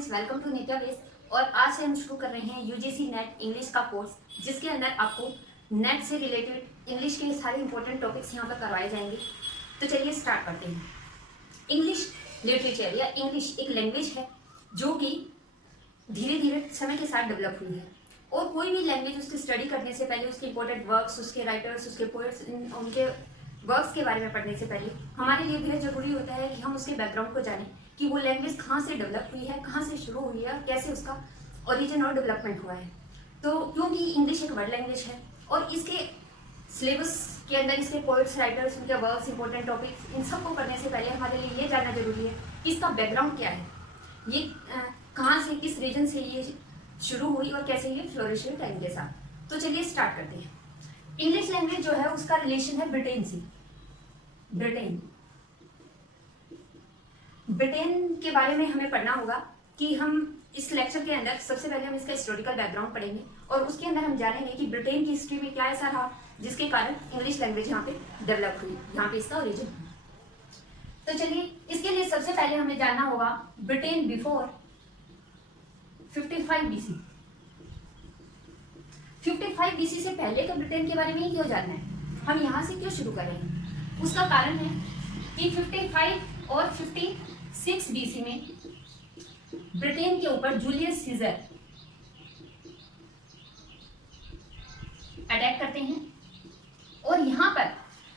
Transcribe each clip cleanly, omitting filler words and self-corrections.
Friends, welcome to Nitya base. और आज से हम शुरू कर रहे हैं यूजीसी नेट इंग्लिश का कोर्स, जिसके अंदर आपको नेट से रिलेटेड इंग्लिश के सारे इंपॉर्टेंट टॉपिक्स यहाँ पर करवाए जाएंगे। तो चलिए स्टार्ट करते हैं। इंग्लिश लिटरेचर या इंग्लिश एक लैंग्वेज है जो कि धीरे धीरे समय के साथ डेवलप हुई है। और कोई भी लैंग्वेज उसकी स्टडी करने से पहले उसके इंपॉर्टेंट वर्क्स, उसके राइटर्स, उसके पोएट्स, उनके वर्क्स के बारे में पढ़ने से पहले हमारे लिए भी जरूरी होता है कि हम उसके बैकग्राउंड को जानें कि वो लैंग्वेज कहाँ से डेवलप हुई है, कहाँ से शुरू हुई है, कैसे उसका ओरिजिन और डेवलपमेंट हुआ है। तो क्योंकि इंग्लिश एक वर्ड लैंग्वेज है और इसके सिलेबस के अंदर इसके पोएट्स, राइटर्स, उनके वर्क्स, इंपॉर्टेंट टॉपिक्स, इन सबको पढ़ने से पहले हमारे लिए ये जानना जरूरी है कि इसका बैकग्राउंड क्या है, ये कहाँ से, किस रीजन से ये शुरू हुई और कैसे ये फ्लोरिश हुई टाइम के साथ। तो चलिए स्टार्ट करते हैं। इंग्लिश लैंग्वेज जो है उसका रिलेशन है ब्रिटेन से। ब्रिटेन के बारे में हमें पढ़ना होगा कि हम इस लेक्चर के अंदर सबसे पहले हम इसका हिस्टोरिकल बैकग्राउंड पढ़ेंगे और उसके अंदर हम जानेंगे कि ब्रिटेन की हिस्ट्री में क्या ऐसा रहा जिसके कारण इंग्लिश लैंग्वेज यहाँ पे डेवलप हुई, यहाँ पे इसका ओरिजिन हुआ। तो चलिए, इसके लिए सबसे पहले हमें जानना होगा ब्रिटेन बिफोर 55 BC। 55 BC से पहले के ब्रिटेन के बारे में ही क्यों जानना है, हम यहाँ से क्यों शुरू कर रहे हैं। उसका कारण है कि 55 और 56 BC में ब्रिटेन के ऊपर जूलियस सीजर अटैक करते हैं और यहाँ पर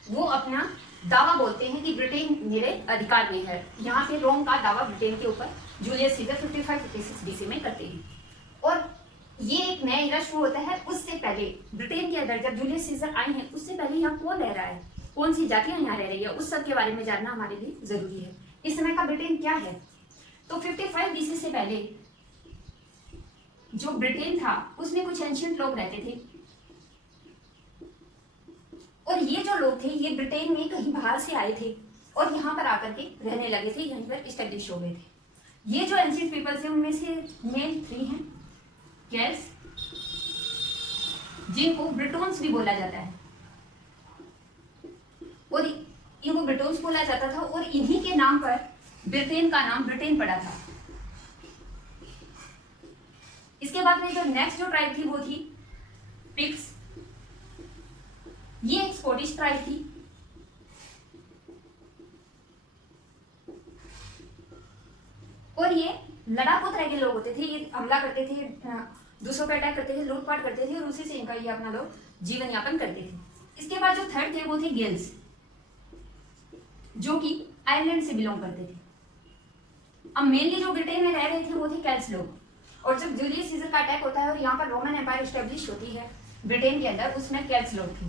वो अपना दावा बोलते हैं कि ब्रिटेन मेरे अधिकार में है। यहाँ पे रोम का दावा ब्रिटेन के ऊपर जूलियस सीजर 55-56 BC में करते हैं और ये एक नया इरा शुरू होता है। उससे पहले ब्रिटेन के अंदर जब जूलियस सीजर आए हैं, उससे पहले यहाँ कौन रह रहा है, कौन सी जातियां यहाँ रह रही है, उस सब के बारे में जानना हमारे लिए जरूरी है। इस समय का ब्रिटेन क्या है। तो 55 BC से पहले जो ब्रिटेन था उसमें कुछ एंशिएंट लोग रहते थे और ये जो लोग थे ये ब्रिटेन में कहीं बाहर से आए थे और यहाँ पर आकर के रहने लगे थे, यहीं पर इस्टेब्लिश हो गए थे। ये जो एंशिएंट पीपल्स हैं उनमें से मेन 3 हैं केल्ट्स, जिनको ब्रिटोन्स भी बोला जाता है और इनको ब्रिटोन्स बोला जाता था और इन्हीं के नाम पर ब्रिटेन का नाम ब्रिटेन पड़ा था। इसके बाद में जो नेक्स्ट जो ट्राइब थी वो थी पिग्स। ये एक स्कॉटिश ट्राइब थी। और ये लड़ाकू तरह के लोग होते थे, ये हमला करते थे, दूसरों पर अटैक करते थे, लूटपाट करते थे और उसी से इनका ये अपना लोग जीवन यापन करते थे। इसके बाद जो थर्ड थे वो थे गेल्स, जो कि आयरलैंड से बिलोंग करते थे। अब मेनली जो ब्रिटेन में रह रहे थे वो थे केल्ट्स लोग। और जब जूलियस सीजर का अटैक होता है और यहाँ पर रोमन एम्पायर स्टेब्लिश होती है ब्रिटेन के अंदर, उसमें केल्ट्स लोग थे।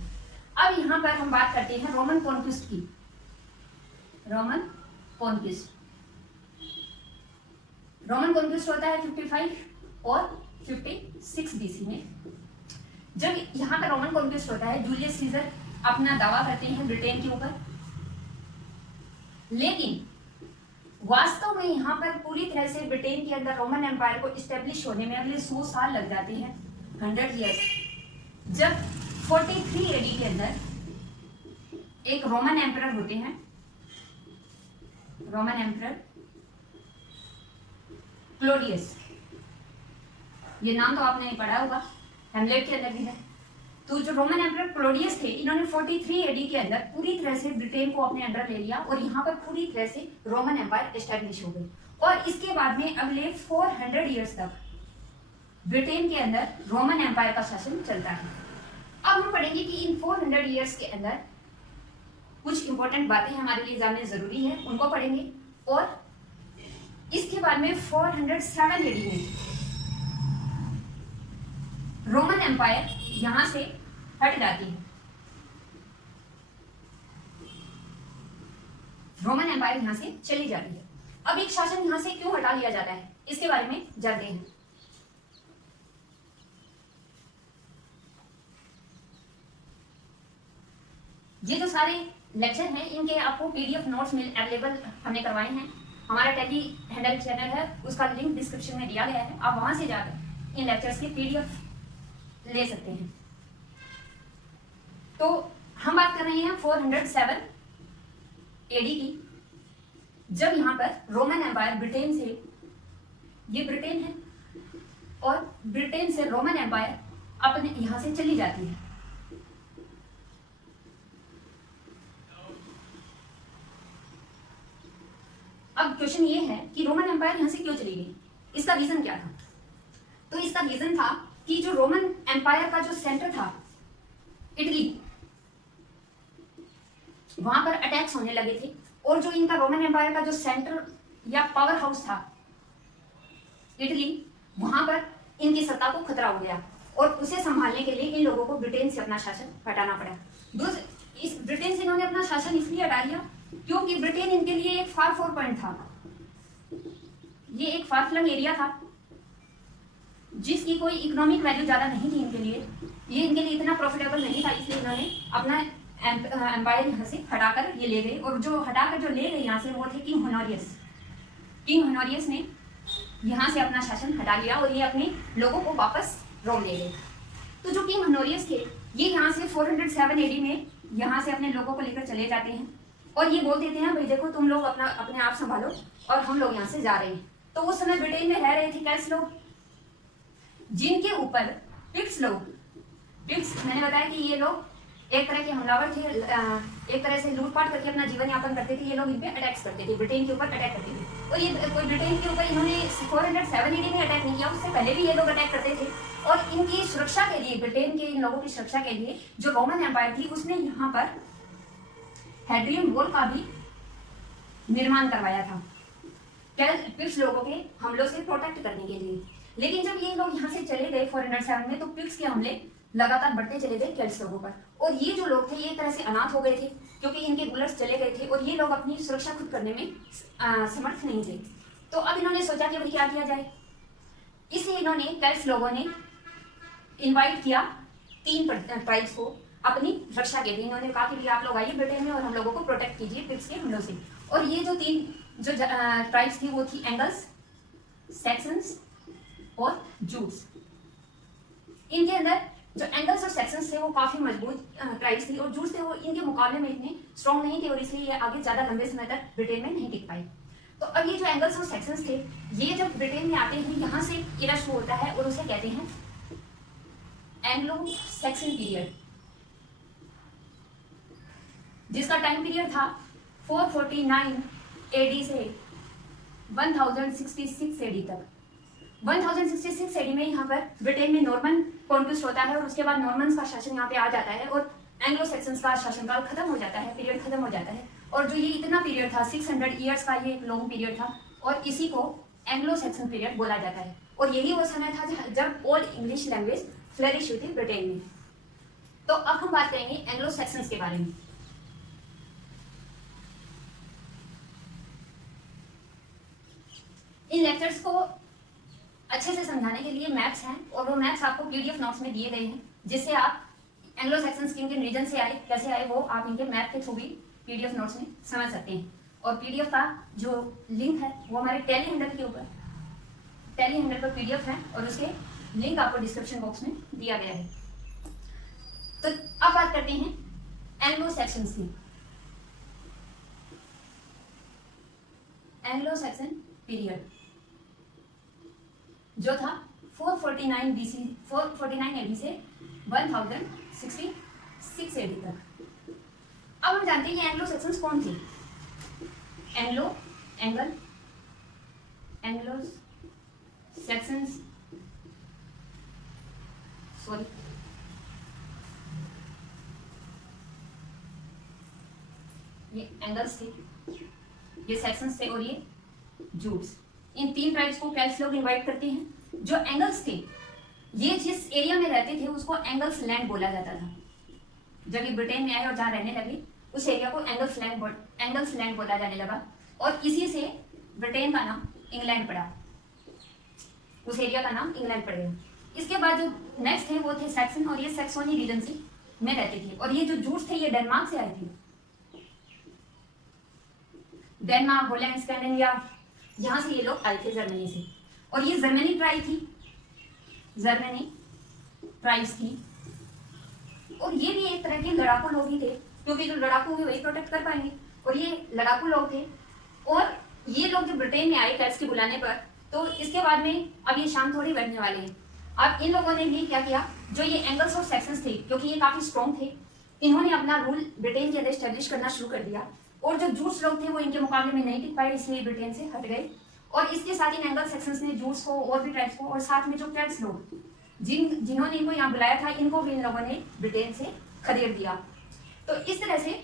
अब यहाँ पर हम बात करते हैं रोमन कॉन्क्विस्ट की। रोमन कॉन्क्विस्ट होता है 55 और 56 BC में। जब यहाँ पर रोमन कॉन्क्विस्ट होता है, जूलियस सीजर अपना दावा करते हैं ब्रिटेन के ऊपर, लेकिन वास्तव में यहाँ पर पूरी तरह से ब्रिटेन के अंदर रोमन एम्पायर को इस्टेब्लिश होने में अगले 100 साल लग जाते हैं, 100 ईयर्स। जब 43 AD के अंदर एक रोमन एम्परर होते हैं, रोमन एम्परर क्लोडियस। ये नाम तो आपने नहीं पढ़ा होगा, हेमलेट के अंदर भी है। तो जो रोमन एम्परर क्लोडियस थे, इन्होंने 43 AD के अंदर पूरी तरह से ब्रिटेन को अपने अंडर ले लिया और यहाँ पर पूरी तरह से रोमन एम्पायर एस्टेब्लिश हो गई। और इसके बाद में अगले 400 ईयर्स तक ब्रिटेन के अंदर रोमन एम्पायर का शासन चलता है। अब हम पढ़ेंगे कि इन 400 ईयर्स के अंदर कुछ इंपॉर्टेंट बातें हमारे लिए जानने जरूरी है, उनको पढ़ेंगे। और इसके बाद में 407 AD में रोमन एम्पायर यहां से हट जाती है। रोमन एम्पायर यहां से चली जाती है। अब एक शासन यहां से क्यों हटा लिया जाता है, इसके बारे में जानते हैं। ये जो सारे लेक्चर हैं इनके आपको PDF नोट्स मिल अवेलेबल हमने करवाए हैं। हमारा टेली हैंडल चैनल है, उसका लिंक डिस्क्रिप्शन में दिया गया है, आप वहां से जाकर इन लेक्चर्स के PDF ले सकते हैं। तो हम बात कर रहे हैं 407 AD की, जब यहाँ पर रोमन एम्पायर ब्रिटेन से ये ब्रिटेन है और ब्रिटेन से रोमन एम्पायर अपने यहाँ से चली जाती है। अब क्वेश्चन ये है कि रोमन एम्पायर यहाँ से क्यों चली गई, इसका रीजन क्या था? तो इसका रीजन था कि जो रोमन एम्पायर का जो सेंटर था इटली, वहां पर अटैक्स होने लगे थे और जो इनका रोमन एम्पायर का जो सेंटर या पावर हाउस था इटली, वहां पर इनकी सत्ता को खतरा हो गया और उसे संभालने के लिए इन लोगों को ब्रिटेन से अपना शासन हटाना पड़ा। इस ब्रिटेन से इन्होंने अपना शासन इसलिए हटा लिया क्योंकि ब्रिटेन इनके लिए एक फार फोर पॉइंट था, ये एक फार फ्लंग एरिया था जिसकी कोई इकोनॉमिक वैल्यू ज्यादा नहीं थी इनके लिए, ये इनके लिए इतना प्रॉफिटेबल नहीं था, इसलिए इन्होंने अपना एम्पायर यहाँ से हटाकर ये ले गए। और जो हटाकर जो ले गए यहाँ से वो थे किंग होनोरियस। किंग होनोरियस ने यहाँ से अपना शासन हटा लिया और ये अपने लोगों को वापस रोम ले गए। तो जो किंग होनोरियस थे ये यहाँ से 407 एडी में यहाँ से अपने लोगों को लेकर चले जाते हैं और ये बोल देते हैं भाई देखो तुम लोग अपने आप संभालो और हम लोग यहाँ से जा रहे हैं। तो उस समय ब्रिटेन में रह रहे थे कैसे लोग, जिनके ऊपर पिक्स मैंने बताया कि ये लोग एक तरह के हमलावर थे, एक तरह से लूटपाट करके अपना जीवन यापन करते थे। ये लोग इन पे अटैक्स करते थे, ब्रिटेन के ऊपर अटैक करते थे। और ये कोई ब्रिटेन के ऊपर इन्होंने 407 एडी में अटैक नहीं किया, उससे पहले भी ये लोग अटैक करते थे। और इनकी सुरक्षा के लिए, ब्रिटेन के इन लोगों की सुरक्षा के लिए जो रोमन एम्पायर थी उसने यहाँ पर हेड्रियन वॉल का भी निर्माण करवाया था पिक्स लोगों के हमलों से प्रोटेक्ट करने के लिए। लेकिन जब ये लोग यहाँ से चले गए 407 में तो पिक्स के हमले लगातार बढ़ते चले गए केल्ट्स लोगों पर। और ये जो लोग थे ये एक तरह से अनाथ हो गए थे क्योंकि इनके रूलर्स चले गए थे और ये लोग अपनी सुरक्षा खुद करने में समर्थ नहीं थे। तो अब इन्होंने सोचा कि भाई क्या किया जाए, इसलिए इन्होंने केल्ट्स लोगों ने इनवाइट किया 3 ट्राइब्स को अपनी रक्षा के लिए। इन्होंने कहा कि आप लोग आइए ब्रिटेन में और हम लोगों को प्रोटेक्ट कीजिए पिक्स के हमलों से। और ये जो 3 जो ट्राइब्स थी वो थी एंगल्स, सैक्सन्स और जूट्स। इनके अंदर जो एंगल्स और सेक्शंस थे वो काफी मजबूत ट्राइब्स थी और जूट्स थे वो इनके मुकाबले में इतने स्ट्रॉन्ग नहीं थे और इसलिए ये आगे ज्यादा लंबे समय तक ब्रिटेन में नहीं टिक पाए। तो अब ये जो एंगल्स और सेक्शंस थे ये जब ब्रिटेन में आते हैं यहाँ से इरा शुरू होता है और उसे कहते हैं एंग्लो सैक्सन पीरियड, जिसका टाइम पीरियड था 449 एडी से 1066 एडी तक। 1066 एडी में यहाँ पर ब्रिटेन में नॉर्मन कॉन्क्विस्ट होता है और उसके बाद नॉर्मन्स का शासन यहाँ पे आ जाता है और एंग्लो सेक्शंस का शासनकाल खत्म हो जाता है, पीरियड खत्म हो जाता है। और जो ये इतना पीरियड था 600 ईयर्स का ये एक लॉन्ग पीरियड था और इसी को एंग्लो सेक्शन पीरियड बोला जाता है। और यही वो समय था जब ओल्ड इंग्लिश लैंग्वेज फ्लरिश हुई थी ब्रिटेन में। तो अब हम बात करेंगे एंग्लो सेक्शंस के बारे में। इन लेक्चर्स को अच्छे से समझाने के लिए मैप्स हैं और वो मैप्स आपको पीडीएफ नोट्स में दिए गए हैं, जिससे आप एंग्लो सेक्शंस किन किन रीजन से आए, कैसे आए, वो आप इनके मैप के थ्रू भी पीडीएफ नोट्स में समझ सकते हैं। और पीडीएफ का जो लिंक है वो हमारे टेली हैंडल के ऊपर, टेली हैंडल पर पीडीएफ है और उसके लिंक आपको डिस्क्रिप्शन बॉक्स में दिया गया है। तो अब बात करते हैं एंग्लो सेक्शंस की। एंग्लो सेक्शन पीरियड जो था 449 BC 449 AD से 1066 AD तक। अब हम जानते हैं कि एंग्लो सेक्शंस कौन थे। एंग्लो सेक्शंस सॉरी ये एंगल्स थे, ये सेक्शंस थे और ये जूट्स। इन 3 ट्राइब्स को कैल्ट्स लोग इनवाइट करते हैं। जो एंगल्स थे ये जिस एरिया में रहते थे उसको एंगल्स लैंड बोला जाता था। जब ये ब्रिटेन में आए और जहाँ रहने लगे उस एरिया को एंगल्स लैंड बोला जाने लगा और इसी से ब्रिटेन का नाम इंग्लैंड पड़ा, उस एरिया का नाम इंग्लैंड पड़ गया। इसके बाद जो नेक्स्ट थे वो थे सैक्सन और ये सैक्सोनी रीजन से में रहते थे। और ये जो जूट्स थे ये डेनमार्क से आए थे, डेनमार्क, हॉलैंड, स्कैंडिनेविया, यहाँ से ये लोग आए थे जर्मनी से। और ये जर्मनी ट्राइब्स थी और ये भी एक तरह के लड़ाकू लोग ही थे क्योंकि जो लड़ाकू होंगे वही प्रोटेक्ट कर पाएंगे और ये लड़ाकू लोग थे। और ये लोग जब ब्रिटेन में आए कैल्ट्स के बुलाने पर तो इसके बाद में अब ये शांत थोड़ी बैठने वाले हैं। अब इन लोगों ने भी क्या किया, जो ये एंगल्स और सेक्शंस थे, क्योंकि ये काफी स्ट्रॉन्ग थे, इन्होंने अपना रूल ब्रिटेन के अंदर स्टैब्लिश करना शुरू कर दिया। और जो जूट्स लोग थे वो इनके मुकाबले में नहीं टिक पाए, इसलिए ब्रिटेन से हट गए। और इसके साथ इन एंगल सेक्शंस ने जूट्स को और भी ट्राइब्स को, और साथ में जो कैट्स लोग जिन्होंने इनको यहाँ बुलाया था, इनको भी इन लोगों ने ब्रिटेन से खदेड़ दिया। तो इस तरह से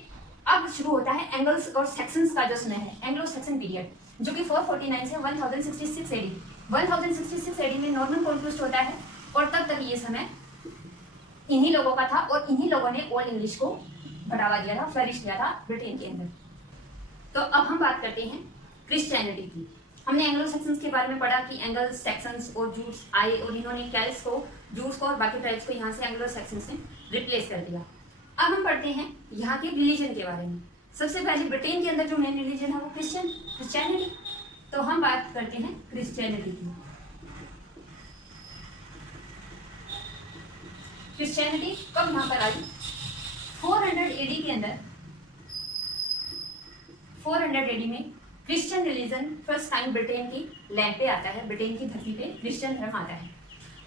अब शुरू होता है एंगल्स और सेक्शंस का जो समय है, एंग्लो सेक्शन पीरियड, जो कि 449 से 1066 एडी 1066 एडी में नॉर्मन कॉन्क्वेस्ट होता है। और तब तक ये समय इन्हीं लोगों का था, और इन्हीं लोगों ने ओल्ड इंग्लिश को बढ़ावा दिया था, फ्लरिश दिया था ब्रिटेन के अंदर। तो अब हम बात करते हैं क्रिश्चियनिटी की। हमने एंग्लो सेक्शंस के बारे में पढ़ा कि एंगल्स, सेक्शंस और जूट्स आए, और इन्होंने कैल्स को, जूट्स को और बाकी ट्राइब्स को यहाँ से एंग्लो सेक्शंस ने रिप्लेस कर दिया। अब हम पढ़ते हैं यहाँ के रिलीजन के बारे में। सबसे पहले ब्रिटेन के अंदर जो मेन रिलीजन है वो क्रिश्चियनिटी। तो हम बात करते हैं क्रिश्चियनिटी की। क्रिश्चियनिटी कब यहाँ पर आई? 400 एडी के अंदर, 400 एडी में Christian religion first time Britain की लैंड पे आता है, ब्रिटेन की धरती पे क्रिश्चियन धर्म आता है।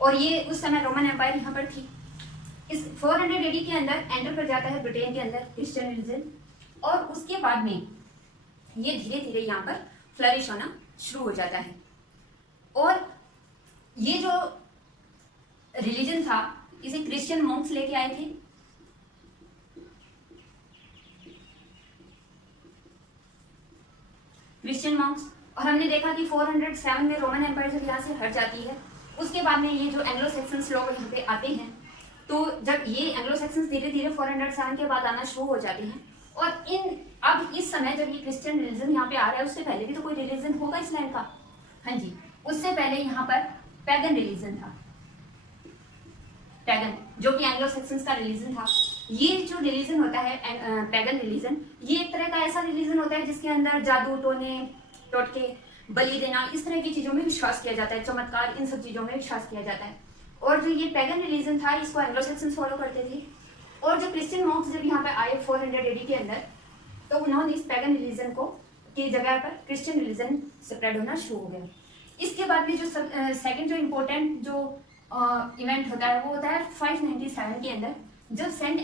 और ये उस समय रोमन एम्पायर यहाँ पर थी। इस 400 एडी के अंदर एंटर कर जाता है ब्रिटेन के अंदर क्रिश्चियन रिलीजन, और उसके बाद में ये धीरे धीरे यहाँ पर फ्लरिश होना शुरू हो जाता है। और ये जो रिलीजन था, इसे क्रिश्चियन मॉन्क्स लेके आए थे। क्रिश्चियन मॉन्क्स, और हमने देखा कि 407 में रोमन एम्पायर जब यहाँ से हट जाती है, उसके बाद में ये जो एंग्लो सेक्शंस लोग यहाँ पे आते हैं, तो जब ये एंग्लो सेक्शंस धीरे धीरे 407 के बाद आना शुरू हो जाते हैं। और अब इस समय जब ये क्रिश्चियन रिलीजन यहाँ पे आ रहा है, उससे पहले भी तो कोई रिलीजन होगा इस लैंड का। हाँ जी, उससे पहले यहाँ पर पैगन रिलीजन था, पैगन, जो कि एंग्लो सेक्शंस का रिलीजन था। ये जो रिलीजन होता है पैगन रिलीजन, ये एक तरह का ऐसा रिलीजन होता है जिसके अंदर जादू, टोने, टोटके, बलि देना, इस तरह की चीजों में विश्वास किया जाता है, चमत्कार, इन सब चीजों में विश्वास किया जाता है। और जो ये पैगन रिलीजन था, इसको एंग्लो सेक्शंस फॉलो करते थे। और जो क्रिश्चियन मॉन्क्स जब यहाँ पे आए 400 एडी के अंदर, तो उन्होंने इस पैगन रिलीजन को की जगह पर क्रिश्चियन रिलीजन स्प्रेड होना शुरू हो गया। इसके बाद में जो सेकंड जो इम्पोर्टेंट जो इवेंट होता है वो होता है 597 के अंदर, जब सेंट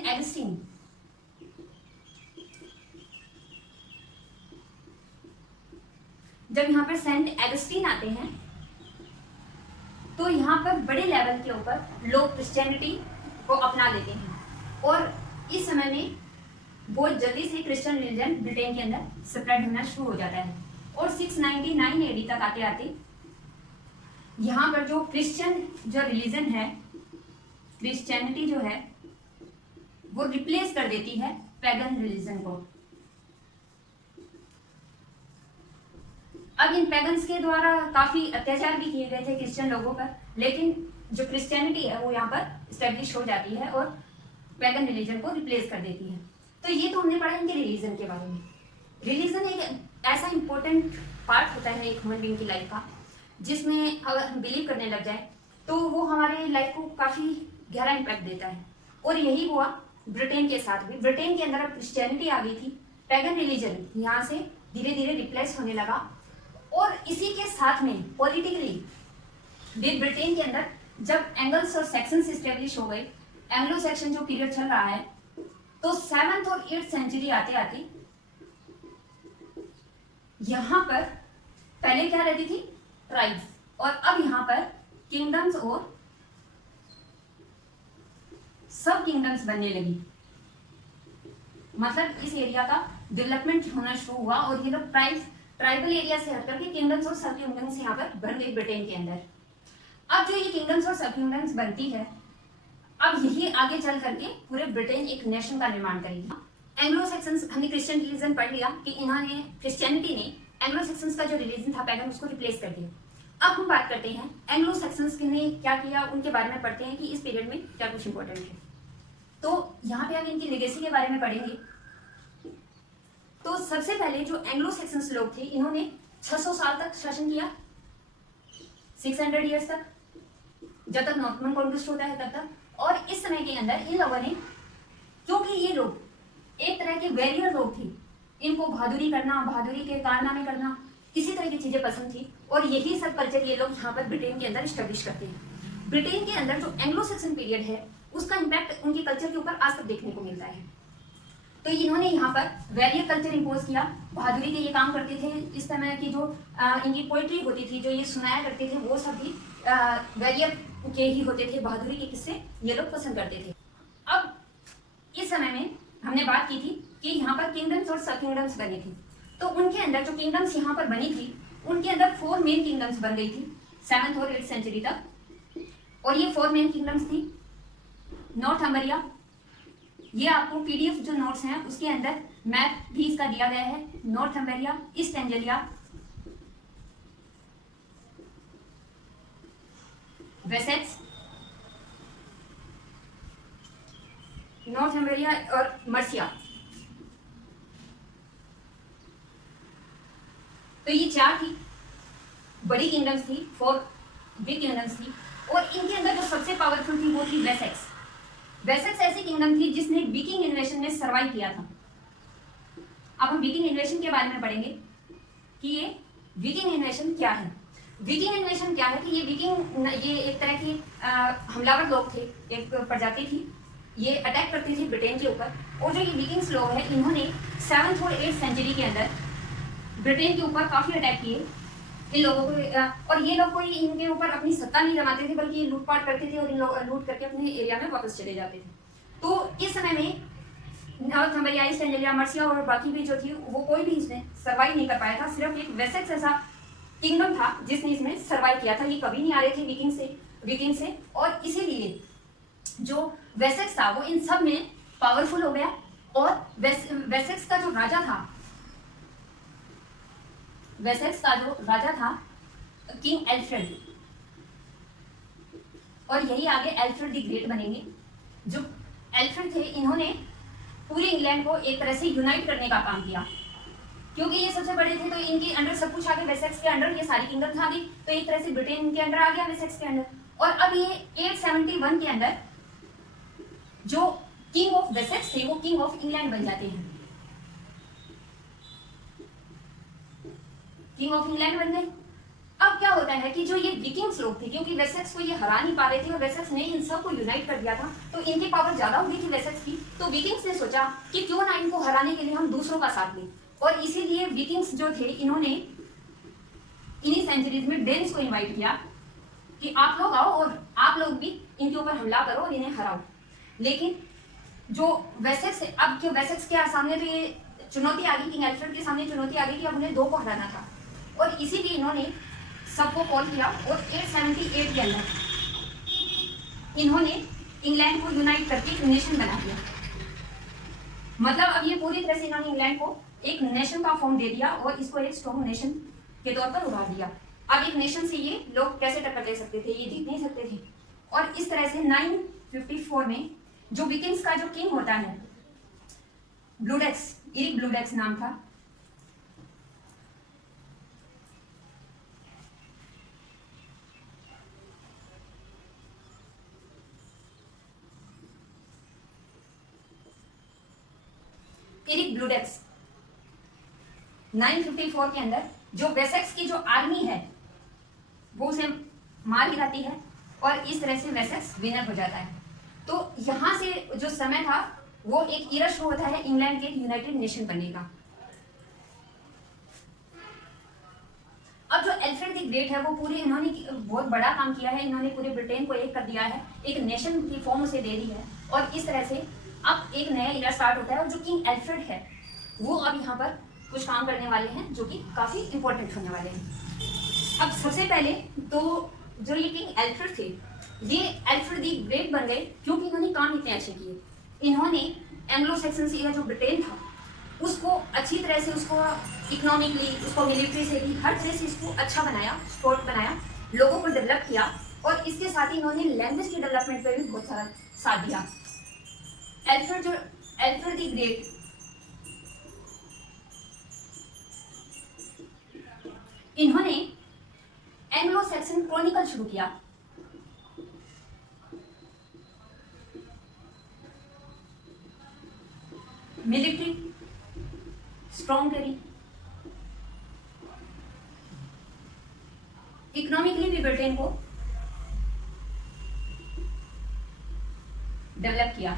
एगस्टीन आते हैं, तो यहाँ पर बड़े लेवल के ऊपर लोग क्रिश्चियनिटी को अपना लेते हैं। और इस समय में बहुत जल्दी से क्रिश्चियन रिलीजन ब्रिटेन के अंदर स्प्रेड होना शुरू हो जाता है। और 699 एडी तक आते आते यहाँ पर जो क्रिश्चियन जो रिलीजन है, क्रिश्चियनिटी जो है, वो रिप्लेस कर देती है पैगन रिलीजन को। अब इन पैगन्स के द्वारा काफी अत्याचार भी किए गए थे क्रिश्चियन लोगों पर, लेकिन जो क्रिश्चियनिटी है वो यहाँ पर स्टैब्लिश हो जाती है और पैगन रिलीजन को रिप्लेस कर देती है। तो ये तो हमने पढ़ा इनके रिलीजन के बारे में। रिलीजन एक ऐसा इंपॉर्टेंट पार्ट होता है एक ह्यूमन बीइंग की लाइफ का, जिसमें अगर हम बिलीव करने लग जाए तो वो हमारे लाइफ को काफी गहरा इम्पैक्ट देता है। और यही हुआ ब्रिटेन के साथ भी। ब्रिटेन के अंदर अब क्रिश्चियनिटी आ गई थी, पैगन रिलीजन यहाँ से धीरे धीरे रिप्लेस होने लगा। और इसी के साथ में पॉलिटिकली भी ब्रिटेन के अंदर जब एंगल्स और सेक्शंस इस्टेब्लिश हो गए, एंग्लो सेक्शन जो पीरियड चल रहा है, तो 7th और 8th सेंचुरी आते आते यहाँ पर पहले क्या रहती थी? ट्राइब्स, और अब यहाँ पर किंगडम्स और सब किंगडम्स बनने लगी। मतलब इस एरिया का डेवलपमेंट होना शुरू हुआ, और ये लोग ट्राइबल एरिया से हट करके किंगडम्स और सब किंगडम्स यहाँ पर बन गई ब्रिटेन के अंदर। अब जो ये किंगडम्स और सब किंगडम्स बनती है, अब यही आगे चल करके पूरे ब्रिटेन एक नेशन का निर्माण करेगी। एंग्लो सेक्शंस, हमने क्रिश्चियन रिलीजन पढ़ लिया कि इन्होंने, क्रिश्चियनिटी ने एंग्लो सेक्शंस का जो रिलीजन था पैगन, उसको रिप्लेस कर दिया। अब हम बात करते हैं एंग्लो सेक्शंस ने क्या किया, उनके बारे में पढ़ते हैं कि इस पीरियड में क्या कुछ इंपॉर्टेंट है। तो यहाँ पे हम इनकी लेगेसी के बारे में पढ़ेंगे। तो सबसे पहले जो एंग्लो सेक्शंस लोग थे, इन्होंने 600 साल तक शासन किया, 600 ईयर्स तक, जब तक नॉर्मन कॉन्क्वेस्ट होता है तब तक। और इस समय के अंदर इन लोगों ने, क्योंकि ये लोग एक तरह के वैरियर लोग थे, इनको बहादुरी करना, बहादुरी के कारनामे करना, इसी तरह की चीजें पसंद थी, और यही सब कल्चर ये लोग यहाँ पर ब्रिटेन के अंदर स्टैब्लिश करते हैं। ब्रिटेन के अंदर जो एंग्लो सैक्सन पीरियड है उसका इम्पैक्ट उनके कल्चर के ऊपर आज तक देखने को मिलता है। तो इन्होंने यहाँ पर वैरियर कल्चर इम्पोज किया। बहादुरी के ये काम करते थे, इस समय की जो इनकी पोइट्री होती थी, जो ये सुनाया करते थे, वो सब भी वैरियर के ही होते थे। बहादुरी के किस्से ये लोग पसंद करते थे। अब इस समय में हमने बात की थी कि यहाँ पर किंगडम्स और सब किंगडम्स बनी थी। तो उनके अंदर जो किंगडम्स यहाँ पर बनी थी, उनके अंदर 4 मेन किंगडम्स बन गई थी 7th और 8th सेंचुरी तक। और ये 4 मेन किंगडम्स थी नॉर्थम्बरिया। ये आपको पीडीएफ जो नोट्स हैं उसके अंदर मैप भी इसका दिया गया है। नॉर्थम्बरिया, ईस्ट एंजेलिया, वेसेक्स, नॉर्थम्बरिया और मर्सिया। तो ये 4 थी बड़ी किंगडम्स थी, 4 बिग किंगडम्स थी। और इनके अंदर जो सबसे पावरफुल थी वो थी वेसेक्स। वेसेक्स ऐसी किंगडम थी जिसने विकिंग इन्वेशन में सर्वाइव किया था। अब हम विकिंग इन्वेशन के बारे में पढ़ेंगे कि ये विकिंग इन्वेशन क्या है। विकिंग इन्वेशन क्या है कि ये एक तरह की हमलावर लोग थे, एक प्रजाति थी। ये अटैक करती थी ब्रिटेन के ऊपर। और जो ये विकिंग्स लोग हैं इन्होंने 7th और 8th सेंचुरी के अंदर ब्रिटेन के ऊपर काफी अटैक किए इन लोगों को। और ये लोग कोई इनके ऊपर अपनी सत्ता नहीं जमाते थे, बल्कि लूटपाट करते थे और इन लोग लूट करके अपने एरिया में वापस चले जाते थे। तो इस समय में नॉर्थम्बरिया, ईस्ट एंजेलिया, मर्सिया और बाकी भी जो थी वो कोई भी इसमें सर्वाइव नहीं कर पाया था। सिर्फ एक वेसेक्स ऐसा किंगडम था जिसने इसमें सर्वाइव किया था। ये कभी नहीं आ रहे थे विकिंग से और इसीलिए जो वेसेक्स था वो इन सब में पावरफुल हो गया। और वेसेक्स का जो राजा था किंग एल्फ्रेड, और यही आगे एल्फ्रेड द ग्रेट बनेंगे। जो एल्फ्रेड थे इन्होंने पूरे इंग्लैंड को एक तरह से यूनाइट करने का काम किया, क्योंकि ये सबसे बड़े थे तो इनके अंडर सब कुछ आ गया। वेसेक्स के अंडर ये सारी किंगडम्स आ गई, तो एक तरह से ब्रिटेन के अंडर आ गया वेसेक्स के अंडर। और अब ये 871 के अंदर जो किंग ऑफ वेसेक्स थे वो किंग ऑफ इंग्लैंड बन जाते हैं। किंग ऑफ इंग्लैंड बन गए। अब क्या होता है कि जो ये विकिंग्स लोग थे, क्योंकि वेसेक्स को ये हरा नहीं पा रहे थे और वेसेक्स ने इन सबको यूनाइट कर दिया था, तो इनकी पावर ज्यादा हो गई थी वेसेक्स की। तो विकिंग्स ने सोचा कि क्यों ना इनको हराने के लिए हम दूसरों का साथ लें। और इसीलिए विकिंग्स जो थे इन्होंने इन्हीं सेंचुरीज में डेन्स को इन्वाइट किया कि आप लोग आओ और आप लोग भी इनके ऊपर हमला करो और इन्हें हराओ। लेकिन जो वेसेक्स, अब जो वेसेक्स के सामने तो ये चुनौती आ गई, किंग एल्फ्रेड के सामने चुनौती आ गई कि अब उन्हें 2 को हराना था। और इसीलिए इन्होंने सबको कॉल किया और 878 के अंदर इन्होंने इंग्लैंड को यूनाइट करके एक नेशन बना दिया। मतलब अब ये पूरी तरह से इन्होंने इंग्लैंड को एक नेशन का फॉर्म दे दिया और इसको एक स्ट्रॉन्ग नेशन के तौर पर उभार दिया। अब एक नेशन से ये लोग कैसे टक्कर ले सकते थे, ये जीत नहीं सकते थे। और इस तरह से 954 में जो विकिंग्स का जो किंग होता है ब्लूडेक्स, इरिक ब्लूडेक्स नाम था, इरिक ब्लूडेक्स 954 के अंदर जो वेसेक्स की जो आर्मी है वो उसे मार गिराती है और इस तरह से वेसेक्स विनर हो जाता है। तो यहां से जो समय था वो एक इरा शुरू होता है इंग्लैंड के यूनाइटेड नेशन बनने का। अब जो एल्फ्रेड द ग्रेट है वो पूरे इन्होंने बहुत बड़ा काम किया है। इन्होंने पूरे ब्रिटेन को एक कर दिया है, एक नेशन की फॉर्म उसे दे दी है और इस तरह से अब एक नया इरा स्टार्ट होता है। और जो किंग एल्फ्रेड है वो अब यहाँ पर कुछ काम करने वाले हैं जो कि काफी इंपॉर्टेंट होने वाले हैं। अब सबसे पहले तो जो ये किंग एल्फ्रेड थे ये एल्फ्रेड द ग्रेट बन गए क्योंकि इन्होंने काम इतने अच्छे किए। इन्होंने एंग्लो सैक्सन एरिया जो ब्रिटेन था उसको अच्छी तरह से, उसको इकोनॉमिकली, उसको मिलिट्री से भी हर तरह से इसको अच्छा बनाया, स्पोर्ट बनाया, लोगों को डेवलप किया और इसके साथ ही इन्होंने लैंग्वेज के डेवलपमेंट पर भी बहुत सारा साथ दिया। एल्फ्रेड द ग्रेट इन्होंने एंग्लो सैक्सन क्रॉनिकल शुरू किया। मिलिट्री स्ट्रॉन्ग करी, इकोनॉमिकली भी ब्रिटेन को डेवलप किया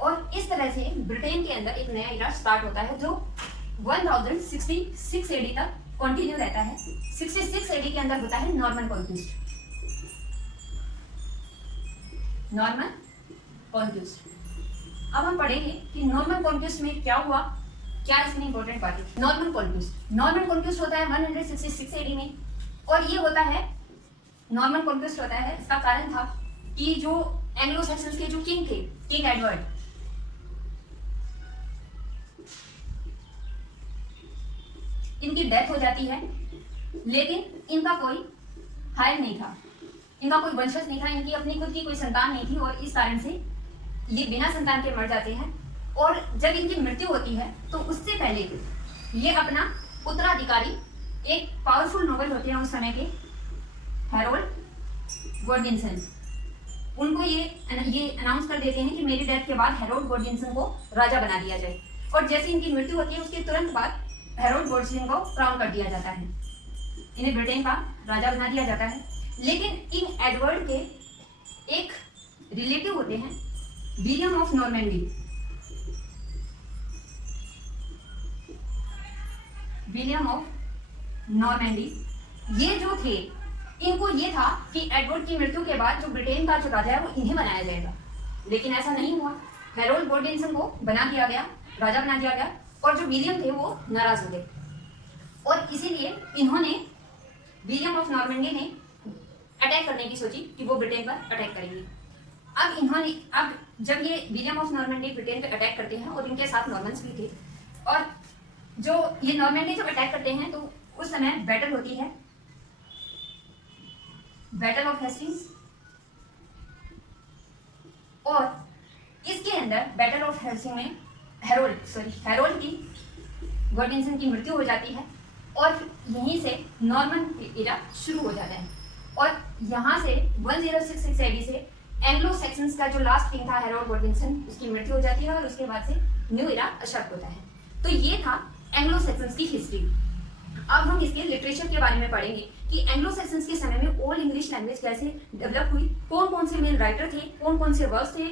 और इस तरह से ब्रिटेन के अंदर एक नया इरा स्टार्ट होता है जो 1066 एडी तक कंटिन्यू रहता है। 66 एडी के अंदर होता है नॉर्मन कॉन्क्विस्ट। Norman conquest. अब हम पढ़ेंगे कि नॉर्मन कॉन्क्विस्ट में क्या हुआ, क्या इसमें इंपॉर्टेंट बात है। नॉर्मन कॉन्क्विस्ट होता है 166 एडी में और ये होता है नॉर्मन कॉन्क्विस्ट होता है। इसका कारण था कि जो एंग्लो सैक्सन्स के जो किंग थे, किंग एडवर्ड, इनकी डेथ हो जाती है लेकिन इनका कोई हायर नहीं था, इनका कोई वंशज नहीं था, इनकी अपनी खुद की कोई संतान नहीं थी और इस कारण से ये बिना संतान के मर जाते हैं। और जब इनकी मृत्यु होती है तो उससे पहले ये अपना उत्तराधिकारी, एक पावरफुल नोबल होते हैं उस समय के, हैरोल्ड गॉडविनसन, उनको ये अनाउंस कर देते हैं कि मेरी डेथ के बाद हैरोल्ड गॉडविनसन को राजा बना दिया जाए। और जैसे इनकी मृत्यु होती है उसके तुरंत बाद हैरोल्ड गॉडविनसन को क्राउन कर दिया जाता है, इन्हें ब्रिटेन का राजा बना दिया जाता है। लेकिन किंग एडवर्ड के एक रिलेटिव होते हैं William of Normandy. William of Normandy ये जो थे, इनको ये था कि एडवर्ड की मृत्यु के बाद जो ब्रिटेन का जो राजा है वो इन्हें बनाया जाएगा, लेकिन ऐसा नहीं हुआ। हैरोल्ड गॉडविनसन को बना दिया गया, राजा बना दिया गया और जो विलियम थे वो नाराज हो गए और इसीलिए इन्होंने, विलियम ऑफ नॉर्मैंडी ने अटैक करने की सोची कि वो ब्रिटेन पर अटैक करेंगे। अब जब ये विलियम ऑफ नॉर्मैंडी ब्रिटेन पर अटैक करते हैं और इनके साथ नॉर्मन्स भी थे और जो ये नॉर्मैंडी जब अटैक करते हैं तो उस समय बैटल होती है, बैटल ऑफ हेस्टिंग्स। और इसके अंदर बैटल ऑफ हेस्टिंग्स में हैरोल्ड की गॉडविनसन की मृत्यु हो जाती है और यहीं से नॉर्मन एरा शुरू हो जाता है। और यहाँ से 1066 एडी से एंग्लो सैक्सन्स का जो लास्ट किंग था हैरोल्ड गॉडविनसन, उसकी मृत्यु हो जाती है और उसके बाद से न्यू एरा स्टार्ट होता है। तो ये था एंग्लो सैक्सन्स की हिस्ट्री। अब हम इसके लिटरेचर के बारे में पढ़ेंगे कि एंग्लो सैक्सन्स के समय में ओल्ड इंग्लिश लैंग्वेज कैसे डेवलप हुई, कौन कौन से मेन राइटर थे, कौन कौन से वर्क्स थे,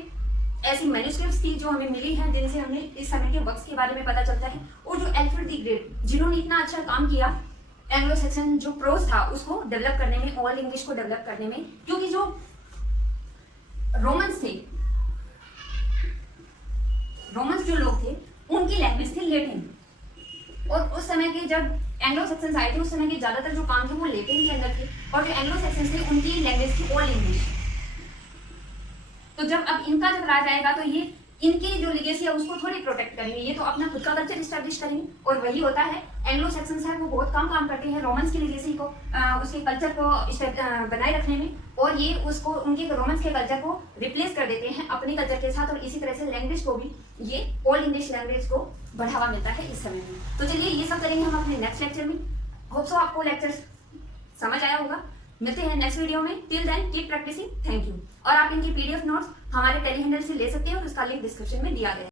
ऐसी मैन्युस्क्रिप्ट्स थी जो हमें मिली हैं जिनसे हमें इस समय के वर्क्स के बारे में पता चलता है। और जो एल्फ्रेड द ग्रेट, जिन्होंने इतना अच्छा काम किया एंग्लो सैक्सन जो प्रोज था उसको डेवलप करने में, ओल्ड इंग्लिश को डेवलप करने में, क्योंकि जो रोमन्स जो लोग थे उनकी लैंग्वेज थी लेटिन। और उस समय के जब एंग्लो सैक्सन्स आए थे उस समय के ज्यादातर जो काम थे वो लेटिन के अंदर थे और जो एंग्लो सैक्सन्स थे उनकी लैंग्वेज थी ओल्ड इंग्लिश। तो जब अब इनका जब राज आएगा तो ये इनकी जो लिगेसी है उसको थोड़ी प्रोटेक्ट करेंगे, ये तो अपना खुद का कल्चर स्टैब्लिश करेंगे। और वही होता है एंग्लो सैक्सन्स है वो बहुत कम काम करते हैं रोमन्स की लिगेसी को, उसके कल्चर को बनाए रखने में, और ये उसको उनके रोमन्स के कल्चर को रिप्लेस कर देते हैं अपने कल्चर के साथ। और इसी तरह से लैंग्वेज को भी, ये ओल्ड इंग्लिश लैंग्वेज को बढ़ावा मिलता है इस समय में। तो चलिए ये सब करेंगे हम अपने नेक्स्ट लेक्चर में। होप सो आपको लेक्चर समझ आया होगा। मिलते हैं नेक्स्ट वीडियो में। Till then keep practising. Thank you. और आप इनकी पीडीएफ नोट्स हमारे टेली हैंडल से ले सकते हैं और उसका लिंक डिस्क्रिप्शन में दिया गया है।